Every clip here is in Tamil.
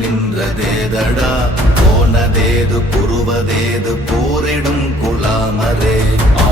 நின்றதேதடா போனதேது குறுவதேது போரிடும் குழாமரே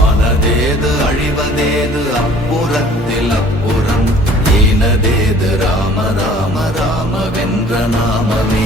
ஆனதேது அழிவதேது அப்புறத்தில் அப்புறம் ஈனதேது ராம ராம ராம வென்ற நாமமே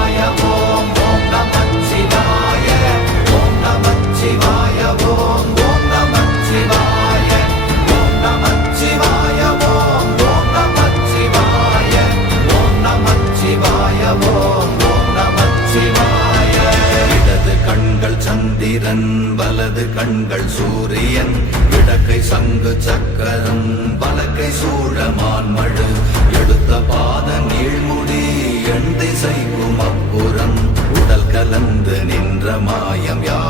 கண்கள் சந்திரன் வலது கண்கள் சூரியன் இடக்கை சங்கு சக்கரம் வலக்கை சூழமான் மழு எடுத்த பாத நீழ்முடி எண் திசைக்கும் அப்புறம் உடல் கலந்து நின்ற மாயம் யார்